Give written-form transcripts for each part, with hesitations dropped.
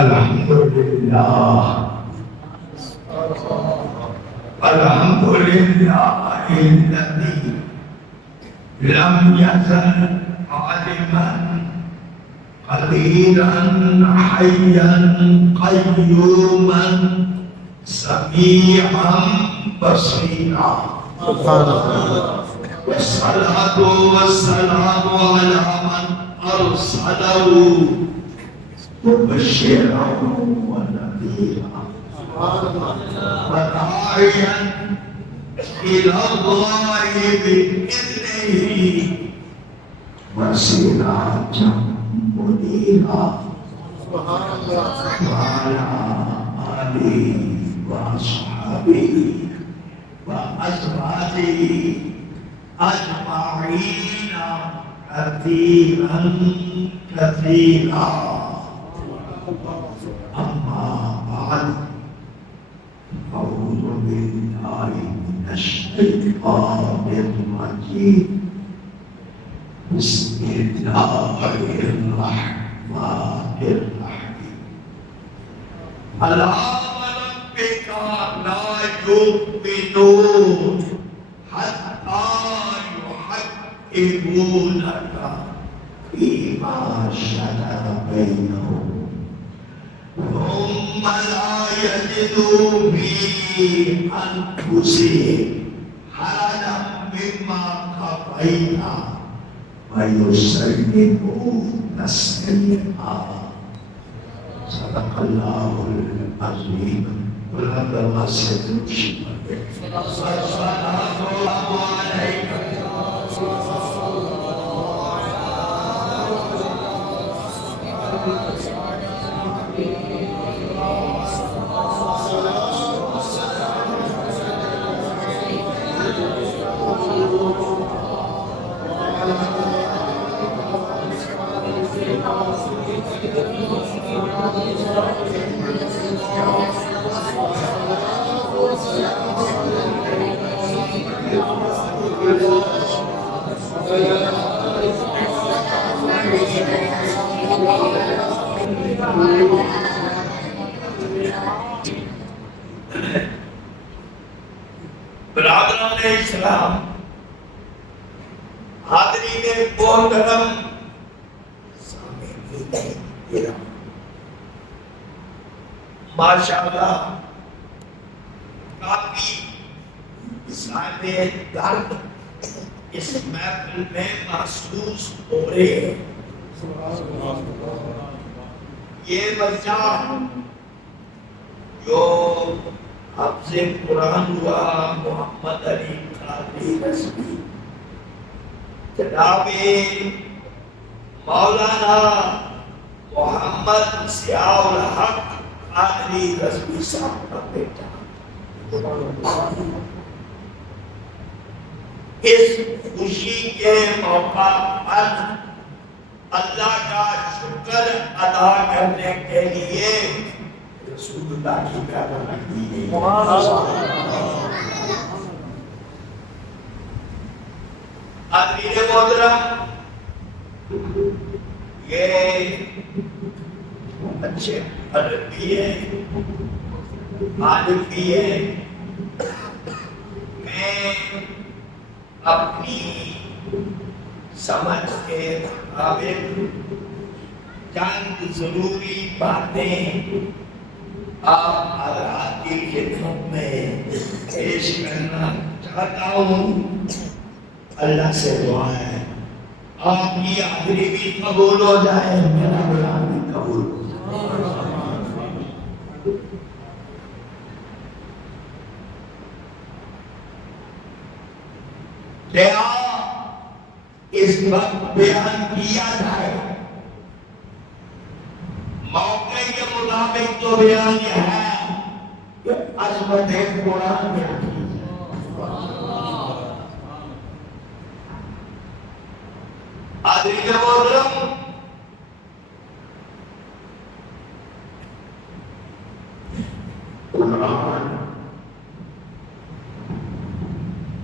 الحمدللہ الحمدللہ الذی لم يزل عالما قديرا حيا قيوما سميعا بصيرا سبحان الله والصلاة والسلام على من أرسله مبشرا ونذيرا وداعيا إلى الله بإذنه وسراجا منيرا وعلى آله وأصحابه وأزواجه أجمعين كثيرا كثيرا. أما بعد أعوذ بالله من الشيطان الرجيم. بسم الله الرحمن الرحيم. ألا وربك لا يؤمنون حتى يحكمونك فيما شجر بينهم ثم لا يجدوا في أنفسهم حرجا مما قضيت ويسلموا تسليما. صدق الله العظيم. ولقد وصلت الصلاة عليك برادران اسلام، حاضرین محترم، ماشاءاللہ کافی صاحب درد اس محفل میں محسوس ہو رہے ہیں. یہ بچہ جو حفظ قرآن ہوا محمد علی قادری رضوی، جناب مولانا محمد ضیاء الحق قادری رضوی صاحب کا بیٹا. اس خوشی کے موقع پر اللہ کا شکر ادا کرنے کے لیے رسول اللہ کی پیغام دی گئی. حاضرین محترم، یہ اچھے عرب بھی ہے، عالم بھی ہے. میں اپنی سمجھ کے مطابق چند ضروری باتیں آپ حضرات کی خدمت میں پیش کرنا چاہتا ہوں. اللہ سے دعا ہے آپ کی حاضری بھی قبول ہو جائے، میرا کلام بھی قبول ہو جائے. کیا اس وقت بیان کیا جائے؟ موقع کے مطابق تو بیان یہ ہے کہ عظمت قرآن بیان کی جائے. حاضرین محترم، قرآن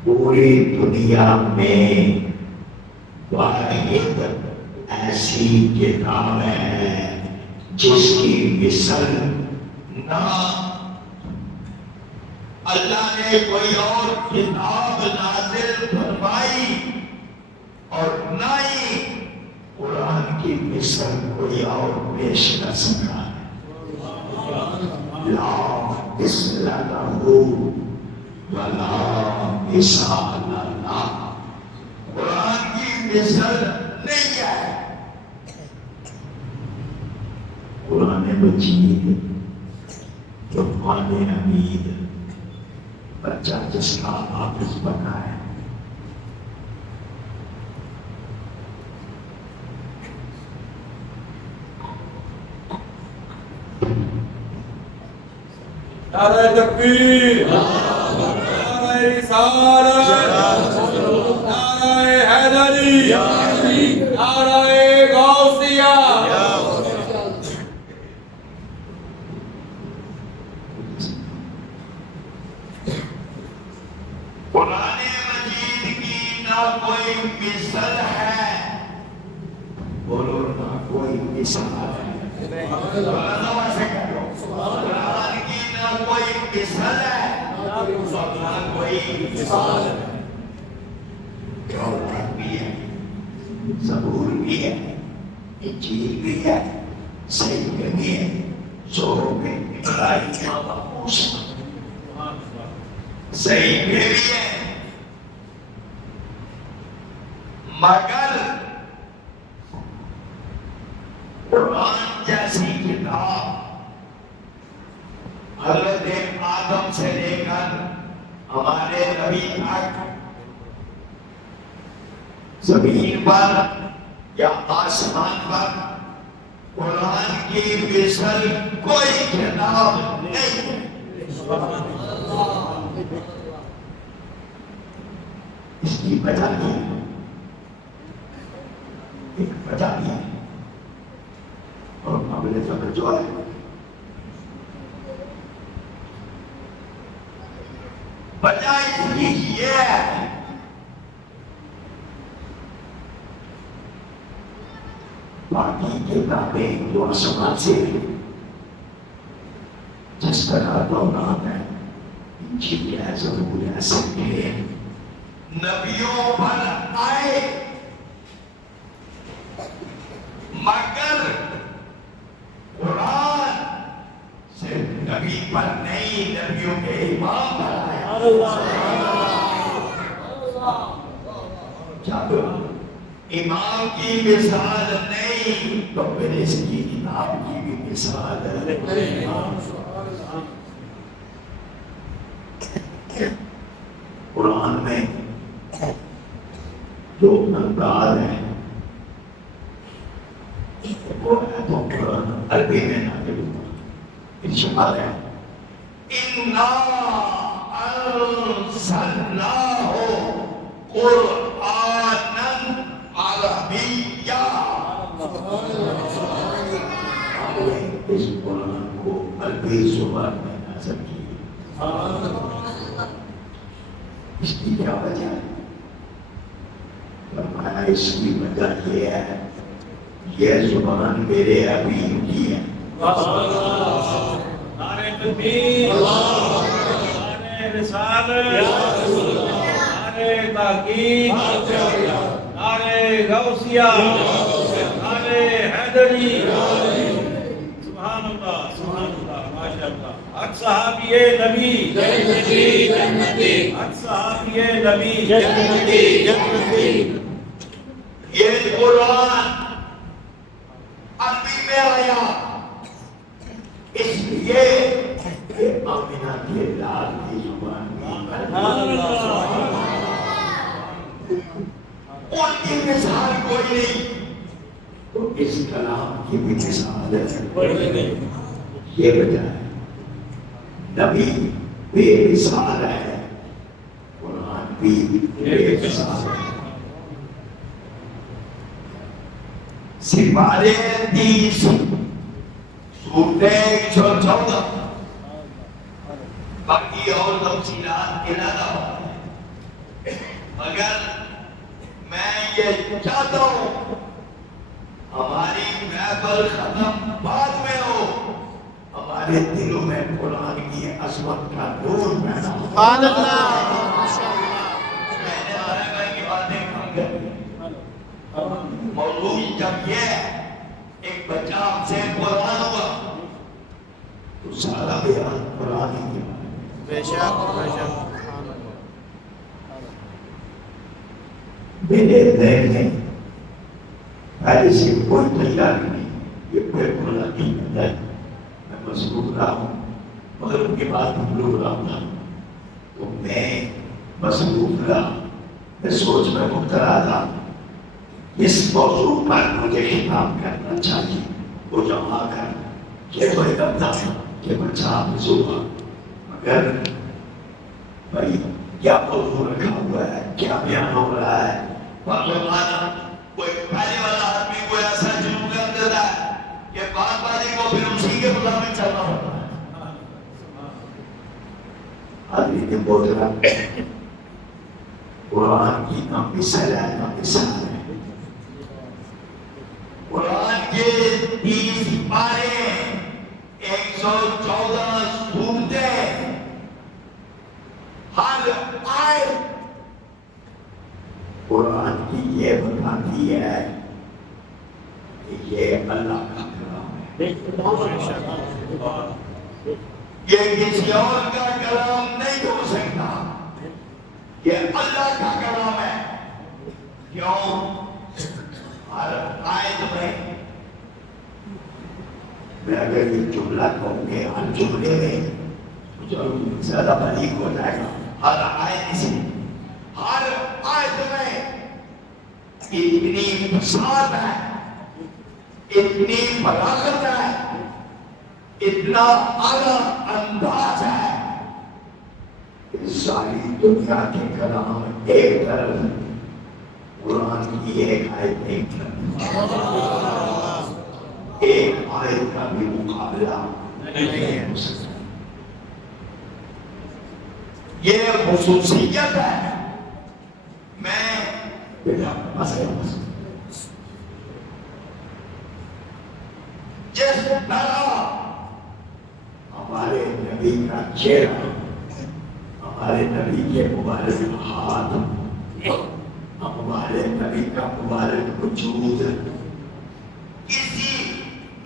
پوری دنیا میں واحد ایسی کتاب ہے جس کی مثل نہ اللہ نے کوئی اور کتاب نازل فرمائی اور نہ ہی قرآن کی مثل کوئی اور پیش نہ سکا ہے۔ لا مثل لہ ولا مثال لہ، قرآن کی مثل نہیں ہے۔ قرآن مجید فرقان حمید بچہ جس کا حافظ بنا ہے، نعرہ تکبیر، نعرہ رسالت، نعرہ حیدری، نعرہ غوثیہ۔ قرآن مجید کی نہ کوئی مثل ہے، بولو نہ کوئی مثال ہے۔ قرآن کی نہ کوئی مثل ہے، نہ کوئی مثال ہے۔ تورات بھی ہے، زبور بھی ہے، انجیل بھی ہے، سیب بھی ہے، صحف ابراہیم و موسیٰ، صحیح بھی ہے، مگر قرآن جیسی کتاب حضرت آدم سے لے کر ہمارے نبی تک زمین پر یا آسمان پر قرآن کی مثل کوئی کتاب نہیں ہے۔ اس کی وجہ بھی ہے، ایک وجہ بھی ہے اور قابل توجہ ہے۔ وجہ اس کی یہ ہے باقی کتابیں جو آسمان سے جس طرح تورات ہے، انجیل ہے، زبور ہے، سب کے نبیوں پر آئے، مگر قرآن صرف نبی پر نہیں، نبیوں کے امام پر آیا۔ جب امام کی مثال نہیں تو پھر اس کی کتاب کی بھی مثال ہے۔ قرآن میں جو انداز ہے وہ ہے تو قرآن عربی میں نازل ہوا، ارشاد ہے اِنَّا أَنزَلْنَاهُ قُرْآنًا عَرَبِيًّا، ہم نے اس قرآن کو عربی زبان میں نازل کیا۔ اس کی کیا وجہ ہے؟ فرمایا اس کی وجہ یہ ہے، یہ زبان میرے ابھی کی ہے۔ نعرہ تکبیر، نعرہ رسالت، نعرہ تحقیق، نعرہ غوثیہ، نعرہ حیدری۔ سبحان اللہ، سبحان اللہ، ماشاء اللہ۔ حق صحابی نبی، حق صحابی نبی، یہ قرآن عربی میں آیا اس لیے کہ آمنہ کے لال کی زبان میں ان کی مثال کوئی نہیں، تو اس کلام کی بھی مثال ہے۔ یہ وجہ ہے نبی بے مثال ہے، قرآن بھی بے مثال ہے۔ سپارے 30 سورتیں 114 باقی اور تفصیلات کے علاوہ، مگر میں یہ چاہتا ہوں ہماری محفل ختم بعد میں ہمارے دلوں میں قرآن کی عظمت کا نور پیدا ہو۔ سبحان اللہ، ماشاءاللہ۔ میں نے طلبہ کی باتیں کم کر دی۔ موضوع جب یہ ہے ایک بچہ آپ سے قرآن ہوا تو سارا بیان قرآن ہی ہے۔ بے شک، بے شک۔ میرے ذہن میں پہلے سے کوئی تیاری نہیں، یہ بالکل حقیقت ہے۔ میں مصروف رہا ہوں، مگر ان کے بعد ہم لوگ رہا تھا تو میں مصروف رہا، میں سوچ میں مبتلا تھا اس موضوع پر مجھے خطاب کرنا چاہیے، وہ جمع کر کہ کوئی بندہ کہ بچہ حافظ ہوا، مگر بھائی کیا موضوع رکھا ہوا ہے، کیا بیان ہو رہا ہے، کوئی پہلے والا آدمی کوئی ایسا جنوب کر دیتا ہے کہ بات بازی کو پھر اسی کے مطابق چلنا ہوتا ہے۔ آدمی نے بول رہا قرآن کی نام مثال ہے، نام مثال ہے۔ قرآن کے 30 پارے 114 سورتیں، ہر آیت قرآن کی یہ بتاتی ہے کہ یہ اللہ کا کلام ہے، یہ کسی اور کا کلام نہیں ہو سکتا، یہ اللہ کا کلام ہے۔ کیوں؟ ہر آیت میں اگر یہ جملہ کہوں گے ہر جملے میں جو زیادہ بلیغ ہو جائے گا، ہر آیت سے ہر آیت میں اتنی فساد ہے، اتنی بلاغت ہے، اتنا اعلیٰ انداز ہے کہ ساری دنیا کے کلام ایک طرف، قرآن کی ایک آیت ایک طرف، ایک آیت کا بھی مقابلہ نہیں ہو سکتا۔ یہ خصوصیت ہے۔ میں جس طرح ہمارے نبی کا چہرہ، ہمارے نبی کے مبارک ہاتھ، ہمارے نبی کا مبارک وجود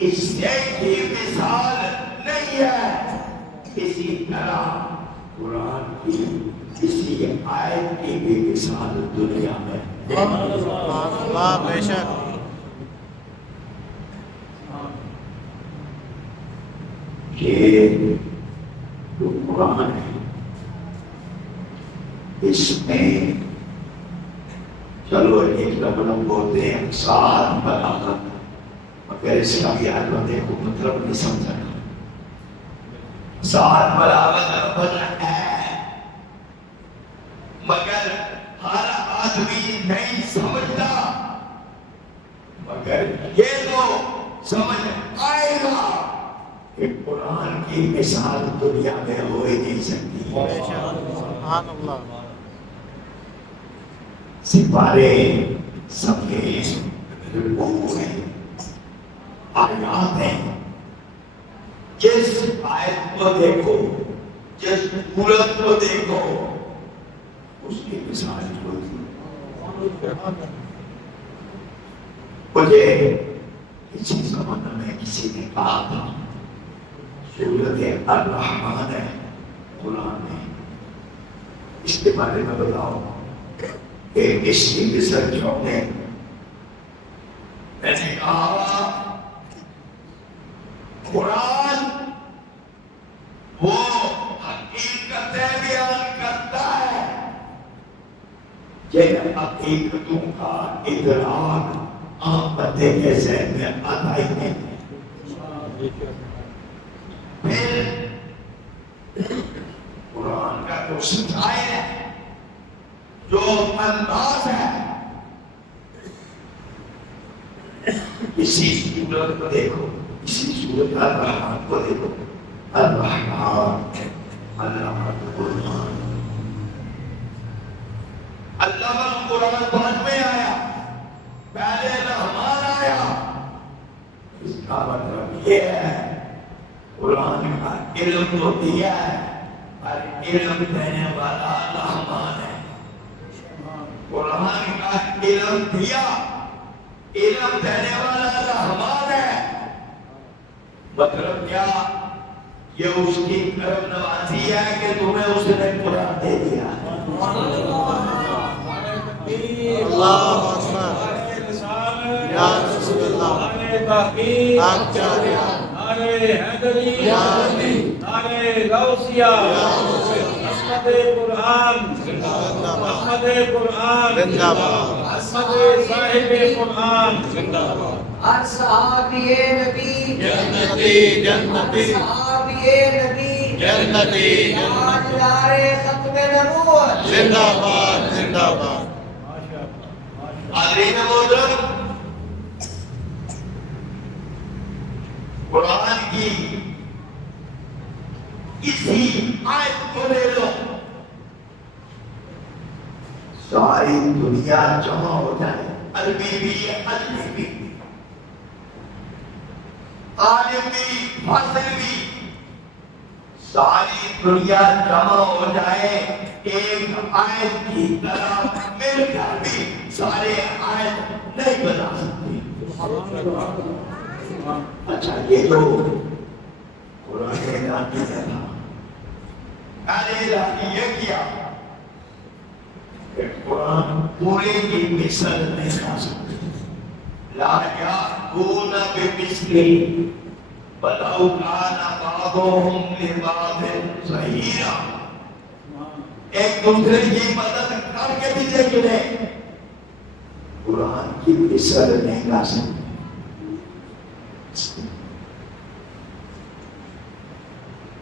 اس سے کی مثال نہیں ہے، اسی طرح قرآن کی کسی آیت کی بھی مثال دنیا میں اللہ، بے شک۔ یہ جو قرآن ہے اس میں چلو ایک لفظ بولتے ہیں سات بلاغت، مگر اس کا بھی آج بندے کو مطلب نہیں سمجھا۔ سات بلاغت لفظ ہے مگر ہر آدمی نہیں سمجھتا، مگر یہ تو سمجھ آئے گا کہ قرآن کی مثال دنیا میں ہو ہی نہیں سکتی۔ سبحان اللہ۔ سپارے صفحے رکوع ہیں، آیات ہیں، جس آیت کو دیکھو، جس سورت کو دیکھو، اس کی مثال ہوتی۔ مجھے کسی زمانے میں کسی نے کہا تھا سورت الرحمن ہے قرآن میں، اس کے بارے میں بتاؤ کہ اس کی مثال کیوں ہے؟ میں نے کہا قرآن وہ حقیقتیں بیان کرتا ہے جن حقیقتوں کا ادراک عام بندے کے ذہن میں آتا ہی نہیں ہے۔ پھر قرآن کا جو سچائی ہے، جو انداز ہے، اسی صورت کو دیکھو، اسی صورت الرحمن کو دیکھو، الرحمن علامہ القرآن، علامہ القرآن بعد میں آیا، پہلے رحمان آیا۔ اس کا مطلب یہ ہے قرآن کا علم تو دیا ہے پر علم دینے والا رحمان ہے. قرآن کا علم دیا, علم دینے والا رحمان ہے. مطلب کیا؟ یہ اس کی کرم نوازی ہے کہ تمہیں اس نے قرآن دے دیا. اللہ اکبر. یا رسول اللہ. حق جاریہ. نعرے حیدری. یا علی. نعرے غوثیہ. عصمت قرآن. عصمت قرآن. زندہ باد. عصمت صاحب قرآن. اصحابِ نبی جنتی جنتی اصحابِ نبی جنتی تاجدار ختم نبوت. زندہ باد زندہ باد. حاضرین محترم, قرآن کی اسی آیت کو لے لو, ساری دنیا جمع ہو جائے, عربی بھی عجمی بھی, عالم بھی فاضل بھی, ساری دنیا جمع ہو جائے ایک آیت کی طرح مل کر بھی سارے آیت نہیں بنا سکتے. اچھا, یہ جو قرآن اعلان کیا تھا, پہلے اعلان یہ کیا کہ قرآن پورے کی مثل نہیں کھا سکتے. لا یأتون بمثله ولو كان بعضهم لبعض ظہیرا. ایک دوسرے کی مدد کر کے بھی دیکھ لیں, قرآن کی مثل نہیں کھا سکتے.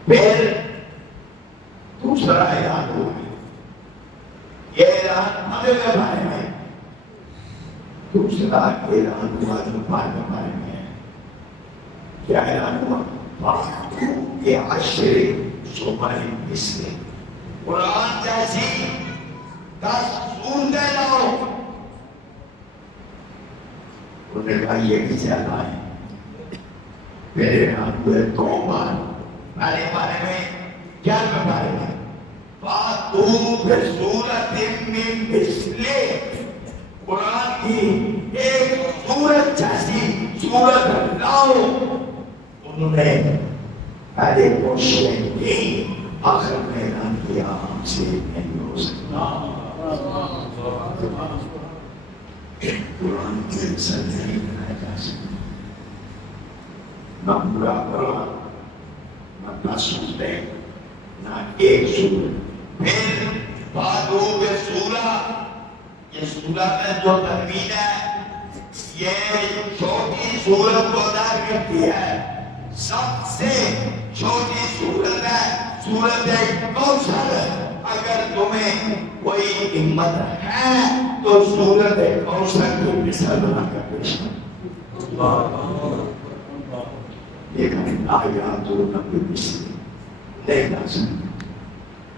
پھر دوسرا اعلان ہوا, یہ اعلان مدد کے بارے میں. دوسرا اعلان ہوا دوپہر کے بارے میں. کیا اعلان ہوا؟ یہ عشر صبح مثل قرآن جیسی 10 سورتیں لاؤ. انہوں نے کہا یہ بھی زیادہ ہے. پھر اعلان ہوئے 2 بار. پہلے بارے میں 11 بارے میں فَأْتُوا بِسُورَةٍ مِّن مِّثْلِهِ, قرآن کی ایک سورت جیسی سورت لاؤ. انہوں نے پہلے کوششیں کی, آخر میں اعلان کیا ہم سے نہیں ہو سکتا. قرآن کے مثل نہیں بنایا جا سکتا. نہ پورا قرآن, نہ 10 سورتیں, نہ ایک سورت. پھر فَأْتُوا بِسُورَةٍ, یہ سورت جو تنوین ہے یہ چھوٹی سورت کو ظاہر کرتی ہے. سب سے چھوٹی سورت ہے سورت کوثر. اگر تمہیں کوئی ہمت ہے تو سورت کوثر کی مثال بنا کر پیش کرو. لیکن آیات و نبی مثل نہیں لا سکتے.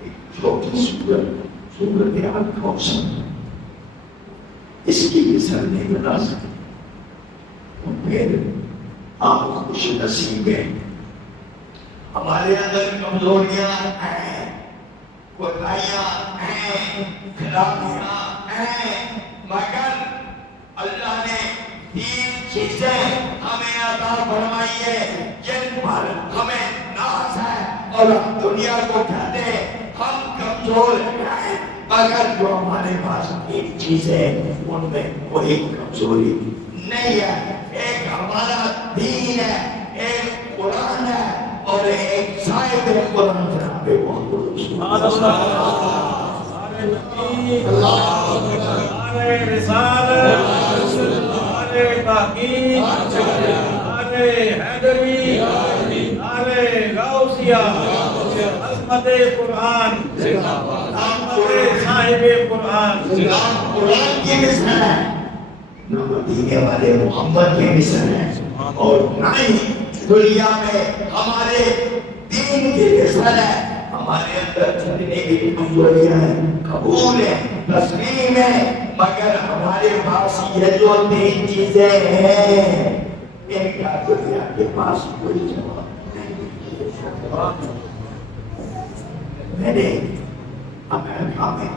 ایک چھوٹی سورت, سورت کوثر, اس کی مثال نہیں بنا سکتے. پھر آپ خوش نصیب ہیں, ہمارے اندر کمزوریاں ہیں, کوتاہیاں ہیں, خرابیاں ہیں, مگر اللہ نے 3 چیزیں ہمیں عطا فرمائی ہے جن پر ہمیں ناز ہے, اور ہم دنیا کو کہتے ہیں ہم کمزور ہیں, مگر جو ہمارے پاس 3 چیزیں ان میں کوئی کمزوری نہیں ہے. ایک ہمارا دین ہے, ایک قرآن ہے, اور ایک صاحب قرآن جناب محمد رسول اللہ. نعرے نبی. نعرے رسالت. نعرے تحقیق. نعرے حیدری. نعرے غوثیہ. عصمت قرآن. عصمت صاحب قرآن. قرآن کی مثل ہے, نہ مدینے والے محمد کی مثل ہے, اور نہ ہی دنیا میں ہمارے دین کی مثل ہے. ہمارے اندر جتنی بھی کمزوریاں ہیں قبول ہے, تسلیم ہے, مگر ہمارے پاس یہ جو 3 چیزیں ہیں ان کا دنیا کے پاس کوئی جواب نہیں. میں نے امریکہ میں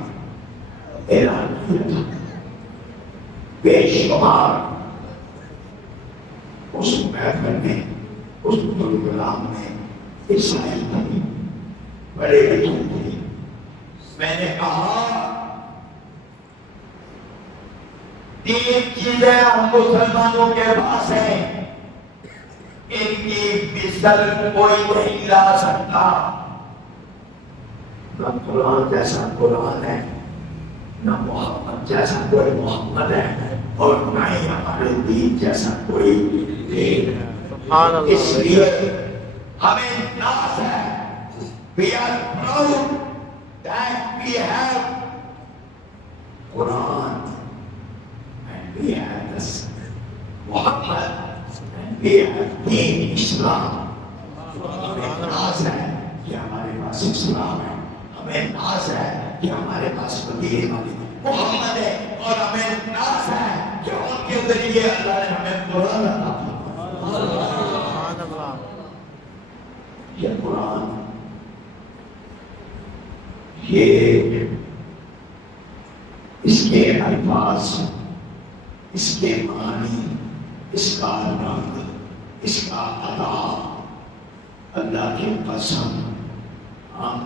اعلان کیا تھا بے شمار اس محفل میں اس پروگرام میں اسرائیل تھی بڑے بچوں تھے میں نے کہا تین چیزیں ہم مسلمانوں کے پاس ہیں ان کی مثل کوئی نہیں لا سکتا نہ قرآن جیسا قرآن ہے نہ محمد جیسا کوئی محمد ہے اور نہ ہی ہمارے دین جیسا کوئی دین ہے اس لیے ہمیں ناز ہے we are proud that we have Quran and we have this Muhammad and we have Deen Islam ہمیں ناز ہے کہ ہمارے پاس اسلام ہے ہمیں ناز ہے کہ ہمارے پاس دین محمد ہے اور ہمیں ناز ہے کہ ان کے ذریعے اللہ نے ہمیں قرآن عطا کیا یہ قرآن یہ اس کے الفاظ اس کے معنی اس کا رنگ اس کا ادا اللہ کی قسم ہم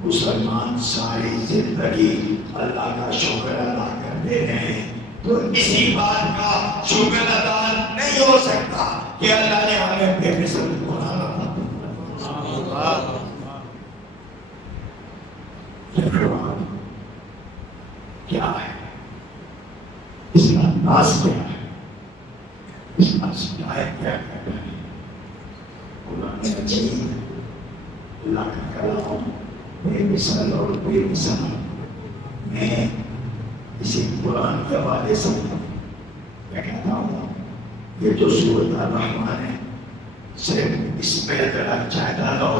مسلمان ساری زندگی اللہ کا شکر ادا کرتے رہے تو اسی بات کا شکر ادا نہیں ہو سکتا کہ اللہ نے ہمیں بے مثل قرآن عطا کیا قرآن کیا ہے اس کا انداز کیا ہے اس کا شکایت کیا ہے قرآن مجید اللہ کا کلام بے مثال اور بے مثال میں اسی قرآن کے حوالے سے میں کہتا ہوں یہ جو سورۃ الرحمن ہے صرف اس میں ذرا چاہ ڈالو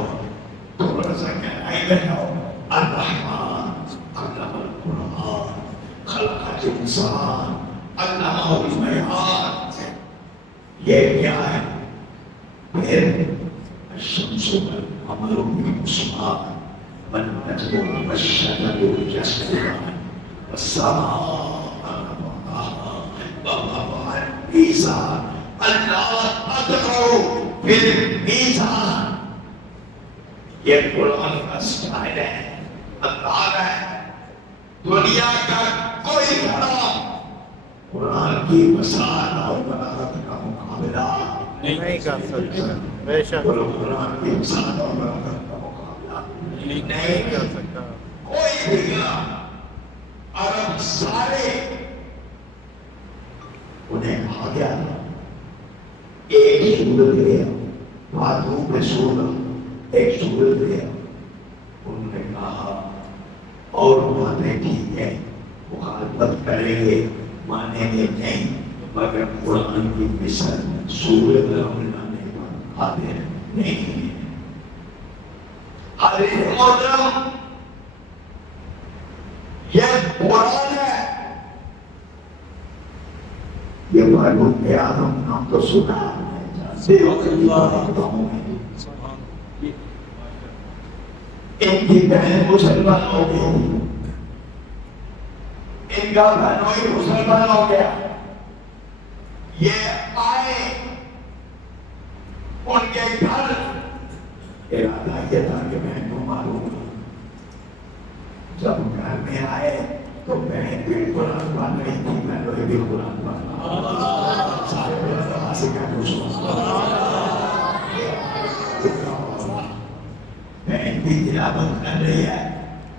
تھوڑا سا گہرائی میں جاؤ الرحمن علم القرآن خلق الانسان علمہ البیان یہ کیا ہے پھر الشمس والقمر بحسبان والنجم والشجر يسجدان والسماء رفعها ووضع الميزان ألا تطغوا في الميزان یہ قرآن کا سٹائل ہے انداز ہے دنیا کا کوئی کلام قرآن کی وسعت اور بلاغت کا مقابلہ نہیں کر سکتا بے شک قرآن کی وسعت اور بلاغت کا مقابلہ نہیں کر سکتا کوئی بھی کلام عرب سارے انہیں کہا گیا ایک سورت لے باتوں پہ سورت ایک سورت لے انہوں نے کہا اور باتیں ٹھیک ہے مخالفت کریں گے مانیں گے نہیں مگر قرآن کی مثل سورت لانے پر قادر نہیں ہے حضرت محترم یہ قرآن ہے یہ معلوم ہے آدم نام تو سنا ہے ان کی بہن مسلمان ہو گئی ان کا بہنوئی مسلمان ہو گیا یہ آئے ان کے گھر ارادہ یہ تھا کہ بہن کو معلوم جب گھر میں آئے تو بہن بھی قرآن پڑھ رہی تھی بہنوئی بھی قرآن پڑھ رہا سارے قرآن سے کیا پوچھو بہن بھی تلاوت کر رہی ہے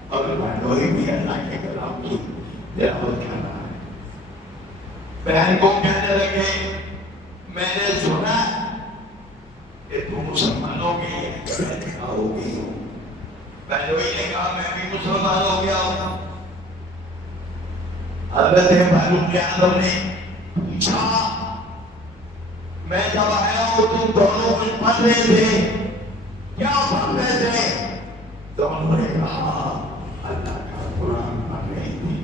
اور بہنوئی بھی اللہ کے کلام کی تلاوت کر رہا ہے بہن کو کہنے لگے میں نے سنا کہ تم مسلمان ہو گئی ہے میں نے کہا ہو گئی ہوں بہنوئی نے کہا میں بھی مسلمان ہو گیا ہوں حضرت فاروق اعظم نے پوچھا میں جب آیا ہوں تم دونوں کچھ پڑھ رہے تھے کیا پڑھ رہے تھے تو انہوں نے کہا اللہ کا قرآن پڑھ رہے تھے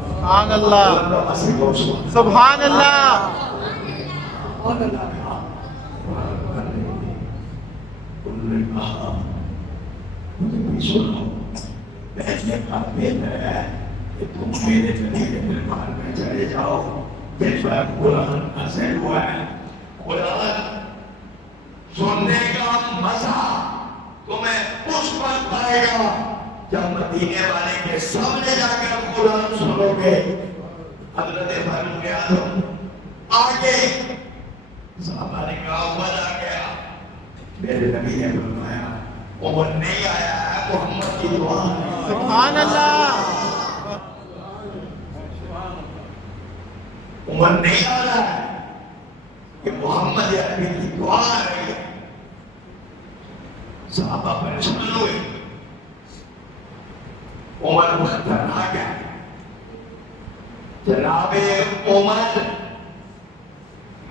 سبحان اللہ سبحان اللہ اور اللہ کا قرآن پڑھ رہے تھے نے کہا مجھے بھی سنو، میں نے کہا بہتر ہے کہ تم میرے نبی کے دربار میں چلے جاؤ، جس پر قرآن نازل ہوا ہے۔ قرآن سننے کا مزہ تمہیں اس وقت آئے گا جب مدینے والے کے سامنے جا کر قرآن سنو گے۔ حضرت فاروق اعظم آگے، صحابہ نے کہا عمر آ گیا، میرے نبی نے فرمایا عمر نہیں آیا ہے، محمد کی دعا ہے۔ سبحان اللہ، عمر نہیں آ رہا ہے، کہ محمد عربی کی دعا آ رہی ہے۔ صحابہ پریشان ہوئے، عمر خطرناک ہے۔ جناب عمر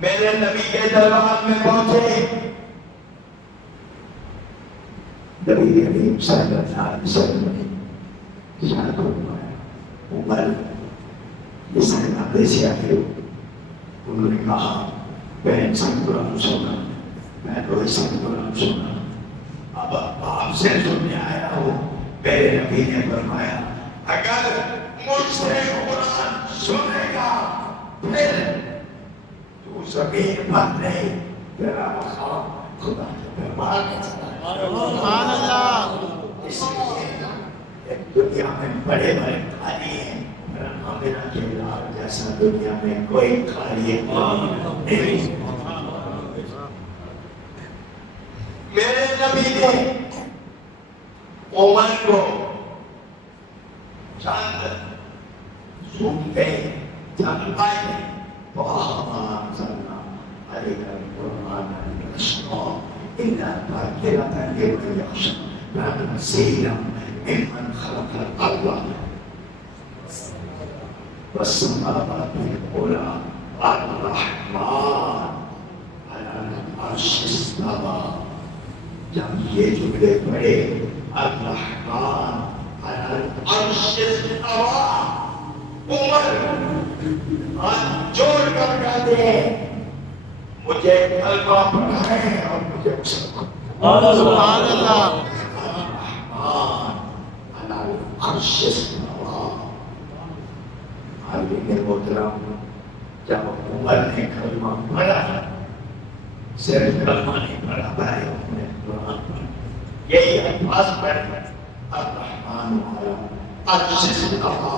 میرے نبی کے دربار میں پہنچے، نبی کریم صلی اللہ علیہ وسلم نے اشارہ فرمایا عمر یہ صحابہ سے آئے ہو۔ انہوں نے کہا میں ان سے قرآن سنا، میں تو اس سے قرآن سنا، اب آپ سے سننے آیا ہوں۔ میرے نبی نے فرمایا اگر مجھ سے قرآن سنے گا پھر تو زمین پر نہیں، تیرا مقام خدا کے دربار میں چلا جائے۔ سبحان اللہ، اس لیے ایک دنیا میں بڑے بڑے خالی ہیں، میرا کے لال جیسا دنیا میں کوئی خالی نہیں۔ میرے نبی نے عمر کو چند صوفے چند پائے وَأَنزَلْنَا عَلَيْكَ الْقُرْآنَ لِتَشْقَىٰ إِلَّا تَذْكِرَةً لِمَن يَخْشَىٰ تَنزِيلًا مِمَّنْ خَلَقَ الْأَرْضَ وَالسَّمَاوَاتِ الْعُلَىٰ الرَّحْمَٰنُ عَلَى الْعَرْشِ اسْتَوَىٰ۔ جب یہ جملے پڑھے الرحمن علی العرش استویٰ، عمر ہاتھ جوڑ کر کہتے ہیں مجھے کلمہ پڑھائیں اور مجھے مسلمان۔ سبحان اللہ، الرحمن علی العرش استویٰ۔ حضرت محترم جب عمر نے کلمہ پڑھا، صرف کلمہ نہیں پڑھا، بھائی نے قرآن پڑھا، یہی الفاظ پڑھے الرحمن علی العرش استویٰ۔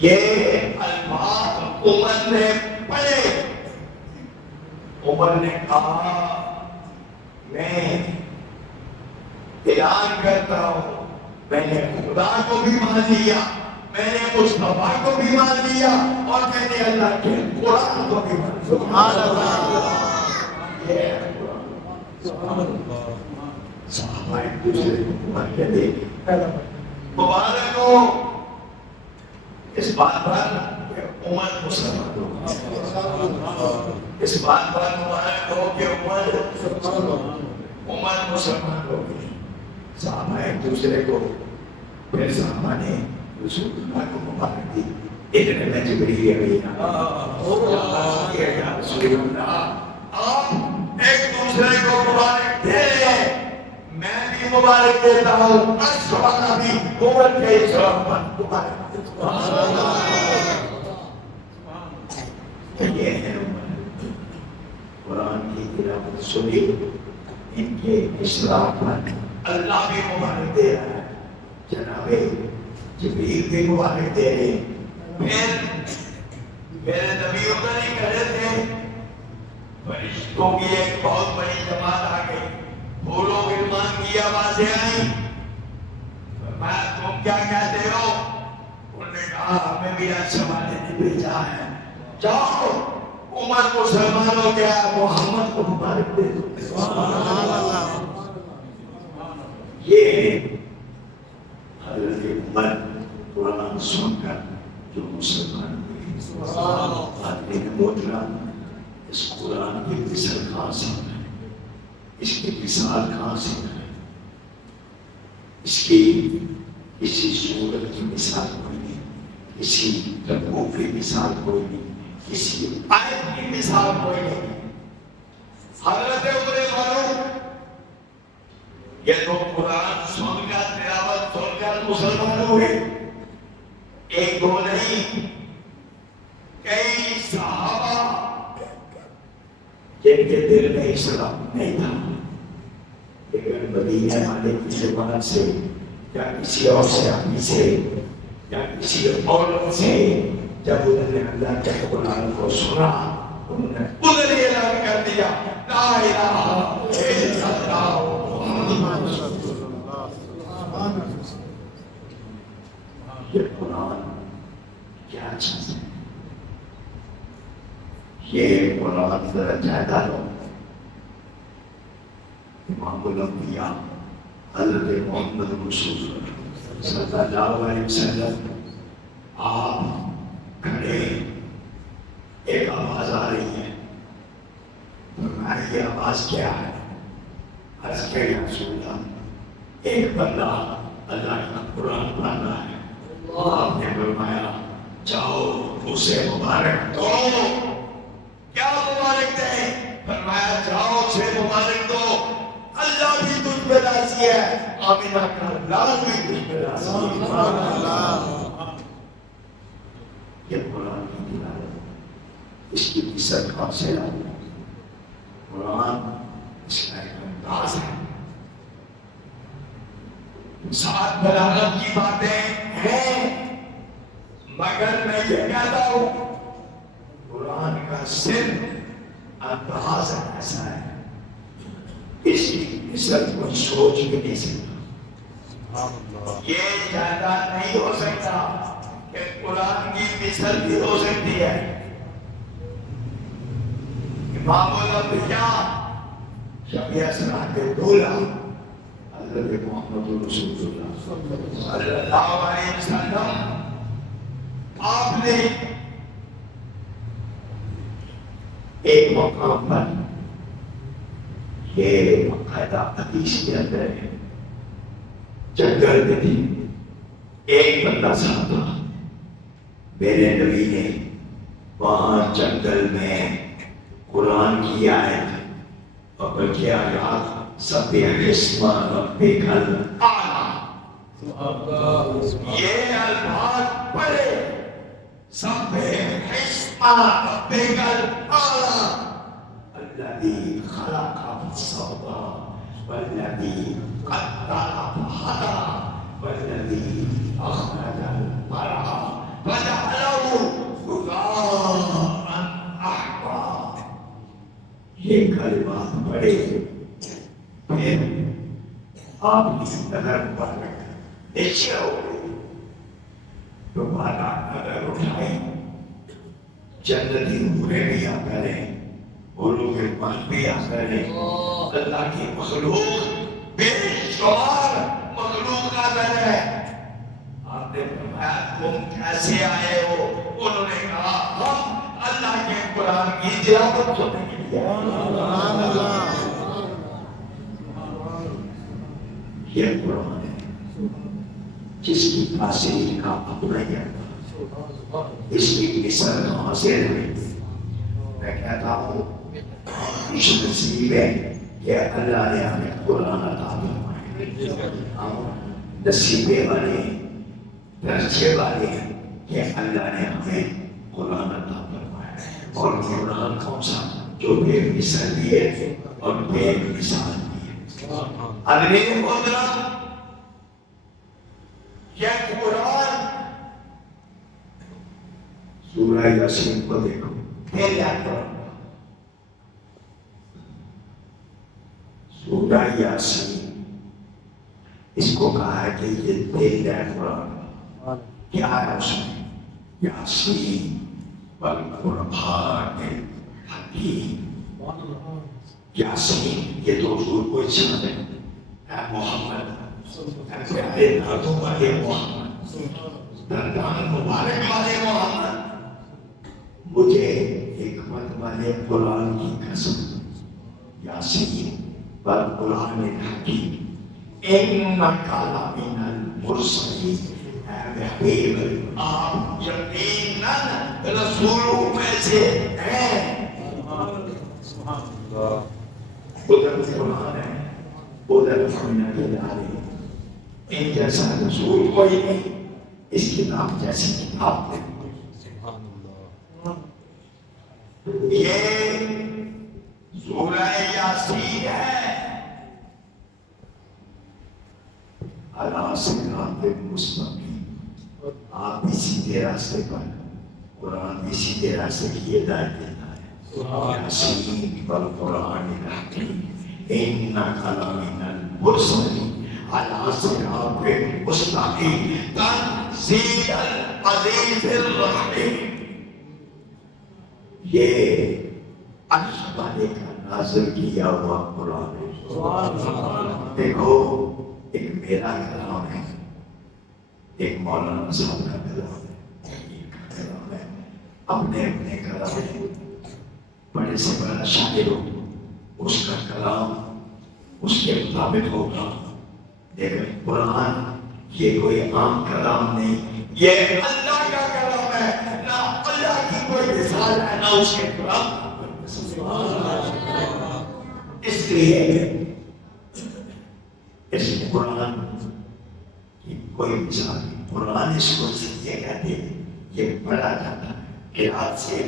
یہ الفاظ عمر نے پڑھے، عمر نے کہا میں اعلان کرتا ہوں میں نے خدا کو بھی مان لیا، میں نے مصطفیٰ کو بھی مان لیا، اور میں نے اللہ کے قرآن کو بھی مان لیا۔ سبحان اللہ، یہ ہے قرآن۔ صحابہ ایک دوسرے کو عمر کہتے مبارک ہو اس بات پر کہ عمر مسلمان ہو، اس بات پر مبارک ہو کہ عمر مسلمان ہو گئی۔ صحابہ ایک دوسرے کو، پھر صحابہ نے رسول اللہ کو مبارک دی۔ اتنے میں جبریل امین یا رسول اللہ آپ ایک دوسرے کو مبارک دے رہے، میں بھی مبارک دیتا ہوں، اشہد بھی عمر کے اسلام پر مبارک دیتا ہوں۔ یہ ہے عمر، قرآن کی تلاوت سنی، ان کے اسلام پر اللہ بھی مبارک دے رہا ہے، جناب جبریل بھی مبارک دے رہے ہیں۔ پھر میرے نبی ادھر ہی کھڑے تھے، فرشتوں کی ایک بہت بڑی جماعت آ گئی، پھولوں غلمان کی آوازیں آئیں، فرمایا تم کیا کہتے ہو؟ انہوں نے کہا ہمیں بھی اچھا والے نے بھیجا ہے، جاؤ عمر مسلمان ہو گیا، محمد کو مبارک دے دو۔ سبحان اللہ، یہ حضرت عمر قرآن سن کر جو مسلمان ہوئے۔ حضرت محترم اس قرآن کی مثال کہاں سے ہے؟ اس کی مثال کہاں سے ہے؟ اس کی کسی سورت کی مثال کوئی نہیں، کسی رکوع کی مثال کوئی نہیں، کسی آیت کی مثال کوئی نہیں۔ حضرت عمر فاروق یہ تو قرآن سن کر تلاوت سن کر مسلمان ہوئے. ایک دو نہیں، کئی صحابہ جن کے دل میں اسلام نہیں تھا، لیکن مدینہ والے کی زبان سے یا کسی اور صحابی سے یا کسی اور سے جب انہوں نے اللہ کے قرآن کو سنا، انہوں نے ادھر ہی اعلان کر دیا لا الہ الا اللہ محمد رسول اللہ. یہ قرآن کیا چیز ہے؟ یہ قرآن ذرا جائدہ لو. امام الانبیاء حضرت محمد رسول اللہ صلی اللہ علیہ وسلم آپ کھڑے، ایک آواز آ رہی ہے. فرمایا یہ آواز کیا ہے؟ عرض کیا یا رسول اللہ ایک بندہ اللہ کا قرآن پڑھ رہا ہے. آپ نے فرمایا جاؤ اسے مبارک دو. کیا مبارک دیں؟ فرمایا جاؤ اسے مبارک دو، اللہ بھی تجھ پہ راضی ہے، آمینہ کا اللہ بھی تجھ پہ راضی ہے. یہ قرآن کی تلاوت، اس کی قصت کون سے لاؤ؟ قرآن اس کا ایک انداز ہے. سات بلاغت کی باتیں ہیں، مگر میں یہ کہتا ہوں قرآن کا صرف انداز ایسا ہے، اس کی قصت کوئی سوچ بھی نہیں سکتا. یہ زیادہ نہیں ہو سکتا کہ قرآن کی قصت بھی ہو سکتی ہے. امام الانبیاء شفیع اسرار کے دولہ حضرت محمد رسول اللہ صلی اللہ علیہ وسلم، آپ نے ایک مقام پر، یہ باقاعدہ حدیث کے اندر ہے، جنگل میں تھی، ایک بندہ ساتھ تھا. میرے نبی نے وہاں جنگل میں قرآن کی آیت اور بلکہ آیات سبح اسم ربک الاعلی، یہ الفاظ پڑھے سبح اسم ربک الاعلی الذی خلق فسوى والذی قدر فہدى والذی اخرج المرعى فجعله غثاء احوا. یہ کلمات پڑھے، پھر آپ کی نظر مبارک نیچے ہو گئی. دوبارہ نظر اٹھائی، جنتی نورے بھی آ کریں، علوم ایمان بھی آ کریں، اللہ کی مخلوق بے شمار مخلوق نظر ہے. آپ نے فرمایا تم کیسے آئے ہو؟ انہوں نے کہا ہم اللہ کے قرآن کی تلاوت سننے کے لیے. یہ قرآن ہے جس کی تاثیر کا اپنا ہی ہے، اس کی اثر کہاں سے ہوئی؟ میں کہتا ہوں اس نصیب ہے کہ اللہ نے ہمیں قرآن عطا فرمایا. ہم نصیبے والے، درجے والے کہ اللہ نے ہمیں قرآن عطا فرمایا. اور قرآن کون سا؟ جو بے مثال بھی ہے اور بے مثال بھی ہے. اگلے محترم یہ قرآن سورہ یاسین کو دیکھو، پہلا قرآن سورہ یاسین، اس کو کہا ہے کہ یہ پہلا قرآن. کیا ہے اس میں؟ یاسین والقرآن الحکیم. یاسین یہ تو حضور کو ارشاد ہے، اے محمد، اے پیارے دادوں والے محمد، دردان مبارک والے محمد، مجھے حکمت والے قرآن کی قسم، یاسین والقرآن الحکیم انک لمن المرسلین. اے حبیب، آپ یقیناً رسولوں میں سے ہیں. ادھر قرآن ہے، ادھر نظر آ رہی ہے۔ ان جیسا رسول کوئی نہیں، اس کتاب جیسی کتاب نہیں۔ یہ سورہ یاسین ہے، اللہ صراط مستقیم، آپ بھی سیدھے راستے پر، قرآن بھی سیدھے راستے کی ہدایت دیتا ہے۔ یاسین والقرآن الحکیم انک لمن المرسلین علی صراط مستقیم تنزیل العزیز الرحیم۔ یہ عرش والے کا نازل کیا ہوا قرآن ہے۔ دیکھو، ایک میرا کلام ہے، ایک مولانا صاحب کا کلام ہے، ایک کا کلام ہے، اپنے اپنے کلام ہے۔ بڑے سے بڑا شاعر ہو، اس کا کلام اس کے مطابق ہوگا، لیکن قرآن یہ کوئی عام کلام نہیں، یہ اللہ کا کلام ہے، نہ اللہ کی کوئی مثال ہے نہ اس کے کلام۔ اس لیے اس قرآن کی کوئی مثال نہیں۔ قرآن اس کو یہ کہتے ہیں، یہ پڑھا جاتا ہے، قرآن سے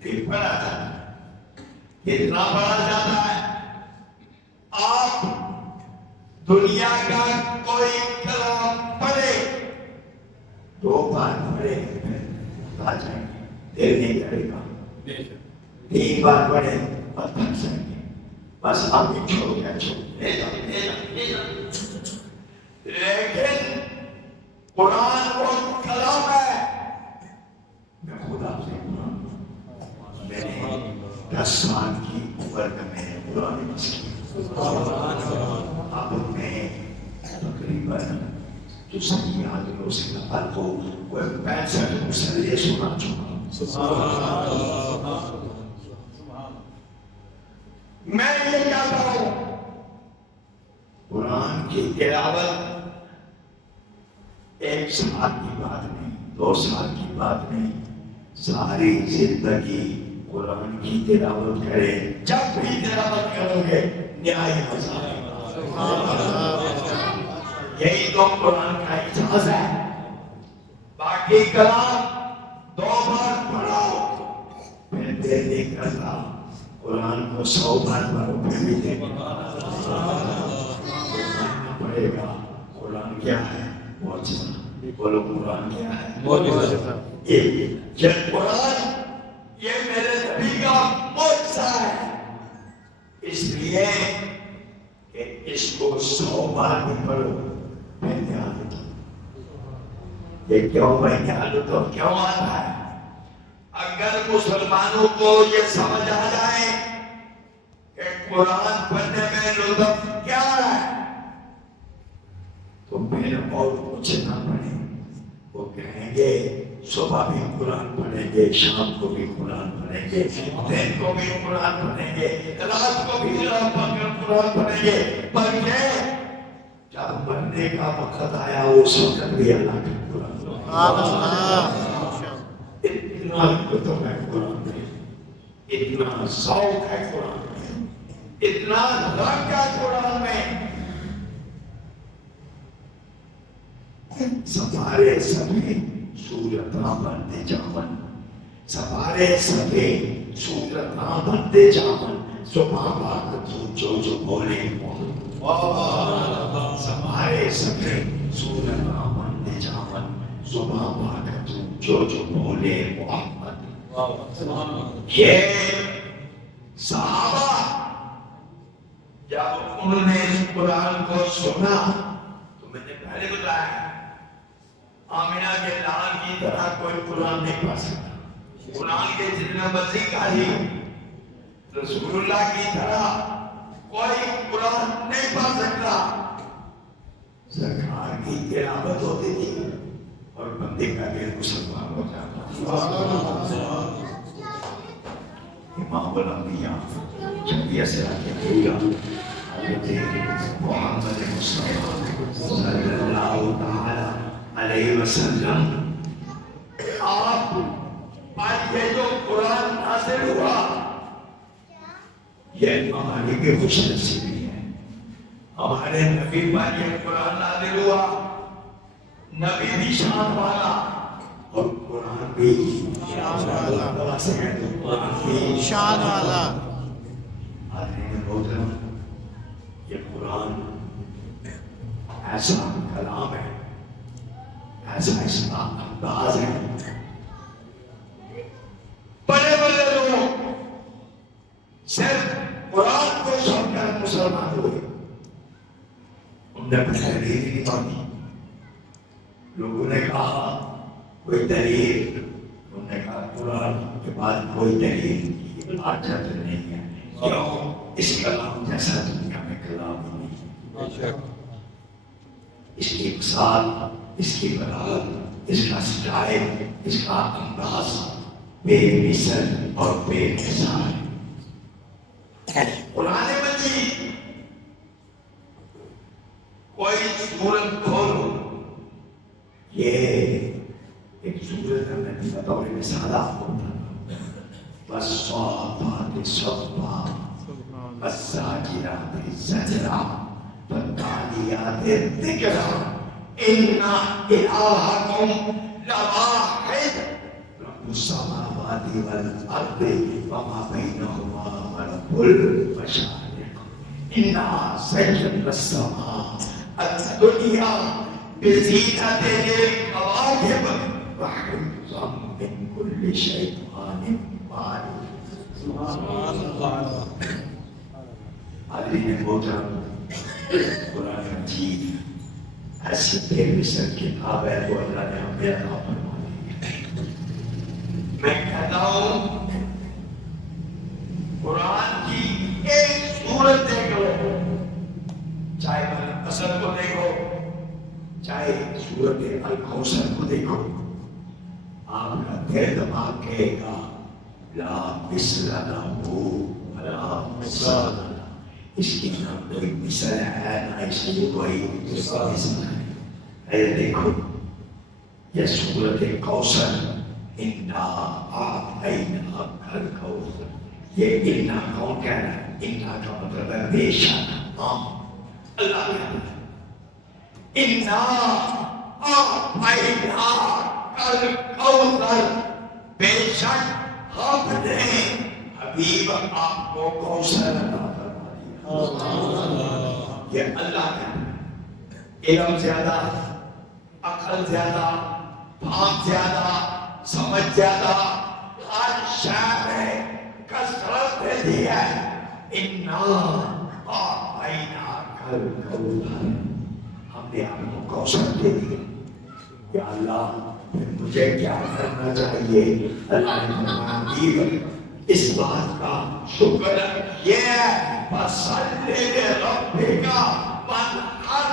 پھر پڑھا جاتا ہے، اتنا پڑھا جاتا ہے آپ دنیا کا کوئی کلام پڑھے، 2 بار پڑھے پھر آ جائیں گے، دل نہیں کرے گا، 3 بار پڑھے اور تھک جائیں گے، بس آپ بھی چھوڑ گیا، لے جاؤ۔ لیکن قرآن وہ کلام ہے، میں خدا سے میں نے 10 سال کی عمر میں میں نے قرآن مسکی، اب میں تقریباً جو صحیح حاضروں سے نقل کو کوئی 65 مسئلے سنا چکا۔ میں یہ کہتا ہوں، قرآن کی تلاوت 1 سال کی بات نہیں، 2 سال کی بات نہیں، ساری زندگی قرآن کی تلاوت کرے، جب بھی تلاوت کرو گے نہائی مزہ آئے گا۔ یہی تو قرآن کا اعزاز ہے۔ باقی کلام 2 بار پڑھو پھر دل نہیں کرتا، قرآن کو 100 بار پڑھو پھر بھی دل پڑے گا۔ قرآن کیا ہے؟ معجزہ۔ بولو قرآن کیا ہے؟ معجزہ۔ یہ قرآن یہ میرے نبی کا معجزہ ہے، اس لیے کہ اس کو 100 بار بھی پڑھو میں دھیان دیتا ہوں۔ یہ کیوں میں دھیان دیتا ہوں؟ کیوں آتا ہے؟ اگر مسلمانوں کو یہ سمجھ آ جائے کہ قرآن پڑھنے میں لطف کیا ہے تو پھر اور کچھ نہ پڑھیں۔ وہ کہیں گے صبح بھی قرآن پڑھیں گے، شام کو بھی قرآن پڑھیں گے، دن کو بھی قرآن پڑھیں گے، رات کو بھی قرآن پڑھیں گے، بلکہ جب مرنے کا وقت آیا اس وقت بھی اللہ کا قرآن۔ اتنا کتب ہے قرآن میں، اتنا ذوق ہے قرآن میں، اتنا رنگ ہے قرآن میں۔ سفارے سبھی سورتاں بندے جامن، سفارے سبھی سورتاں بندے جامن، صبح بات جو بولے سفارے سبھی سورتاں بندے جامن، صبح بات جو بولے محمد۔ یہ صحابہ جب انہوں نے اس قرآن کو سنا تو میں نے پہلے بتایا آمینہ کے لال کی طرح کوئی قرآن نہیں پڑھ سکتا، قرآن کے جتنا مرضی کاری، رسول اللہ کی طرح کوئی قرآن نہیں پڑھ سکتا۔ سرکار کی تلاوت ہوتی تھی اور بندے کا دل مسلمان ہو جاتا۔ امام الانبیاء جب سے آگے بھیجا حضرت محمد مصطفیٰ صلی اللہ تعالی علیہ وسلم، آپ آج یہ جو قرآن نازل ہوا یہ ہماری بھی خوش نصیبی ہے۔ ہمارے نبی پر یہ قرآن نازل ہوا، نبی بھی شان والا اور قرآن بھی شان والا، قرآن بھی شان والا۔ آدمی محترم، یہ قرآن ایسا کلام ہے، ایسا اس کا انداز ہے، بڑے بڑے لوگ صرف قرآن کو سن کر مسلمان ہوئے، انہوں نے تحریر نہیں مانی۔ لوگوں نے کہا کوئی دلیل، انہوں نے کہا قرآن کے بعد کوئی دلیل کی حاجت نہیں ہے، کیوں؟ اس کلام جیسا دنیا میں کلام نہیں، اس کی مثال، اس کی بلاغت، اس کا سٹائل، اس کا انداز بے مثل اور بے مثال ہے۔ قرآن مجید کوئی سورت کھولو، یہ ایک سورت میں بطور مثال آپ کو والصافات صفا والزاجرات زجرا والتاليات ذكرا إن إلهكم لواحد رب السماوات والأرض وما بينهما ورب المشارق إنا زينا السماء الدنيا بزينة الكواكب وحفظا من كل شيطان مارد۔ آدمی محترم، قرآن مجید ایسی بے مثل کتاب ہے جو اللہ نے ہمیں عطا فرمائی۔ میں کہتا ہوں قرآن کی ایک سورت دیکھ لو، چاہے اصل کو دیکھو، چاہے سورت الکوثر کو دیکھو، آپ کا دل دماغ کہے گا لا مثل لہ ولا مثال لہ، اس کی نہ کوئی مثل ہے نہ اس کی کوئی مثال ہے۔ اے دیکھو یہ سورت کوثر، انا اعطیناک الکوثر، یہ انا کون کہہ رہا ہے؟ انا کا مطلب ہے بے شک، اللہ کہتا ہے انا اعطیناک الکوثر، بے شک ہم نے حبیب آپ کو کوثر عطا فرما دیا۔ یہ اللہ کا علم زیادہ، عقل زیادہ، فہم زیادہ، سمجھ زیادہ، ہر شے میں کثرت دے دی ہے۔ انا اعطیناک الکوثر، ہم نے آپ کو کوثر دے دیا۔ یا اللہ پھر مجھے کیا کرنا چاہیے؟ اللہ نے فرمایا اس بات کا شکر یہ فصلی لربک وانحر،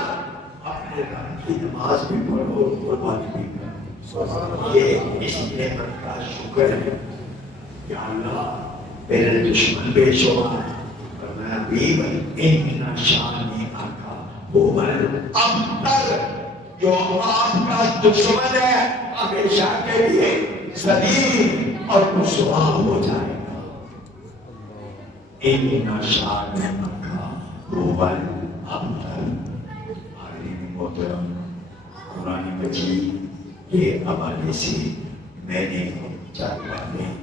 اپنے رب کی نماز بھی پڑھو، قربانی بھی کرو۔ یہ اس نعمت کا شکر ہے۔ یا اللہ میرے دشمن بے شمار، فرمایا حبیب ان شانئک ھو الابتر، جو آپ کا دشمن ہے ہمیشہ کے لیے ذلیل اور رسوا ہو جائے گا۔ ان شانئک ھو الابتر۔ حاضرین محترم، قرآن مجید کے حوالے سے میں نے 4 باتیں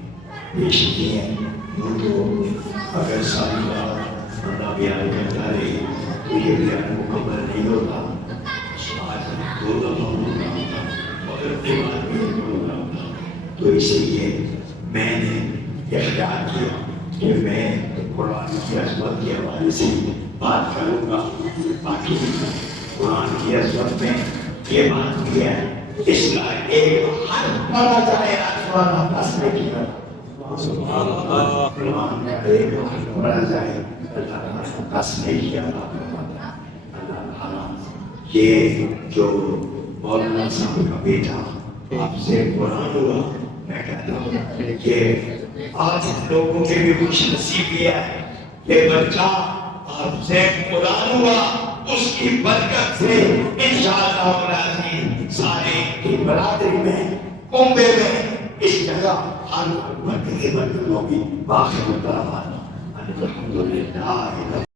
پیش کی ہیں، تو اگر ساری بات بندہ بیان کرتا رہے تو یہ بیان مکمل نہیں ہوتا۔ آج 2 دفعہ پروگرام تھا، مگر دیوار بھی پروگرام تھا، تو اسی لیے میں نے یہ خیال کیا کہ میں قرآن کی عظمت کے حوالے سے بات کروں گا۔ باقی قرآن کی عظمت میں یہ بات بھی ہے، اس کا ایک حرف پڑھا جائے آسمان آکاش میں کی قرآن کا ایک حرف پڑھا جائے اللہ آکاش میں کیا اللہ تعالیٰ یہ جو مولانا صاحب کا بیٹا آپ سے قرآن ہوا، میں کہتا ہوں کہ آج لوگوں کے بھی خوش نصیبی ہے کہ بچہ آپ سے قرآن ہوا، اس کی برکت سے انشاءاللہ العزیز سارے کی برادری میں، کنبے میں، اس جگہ ہر برکت ہوگی۔ باقی الحمدللہ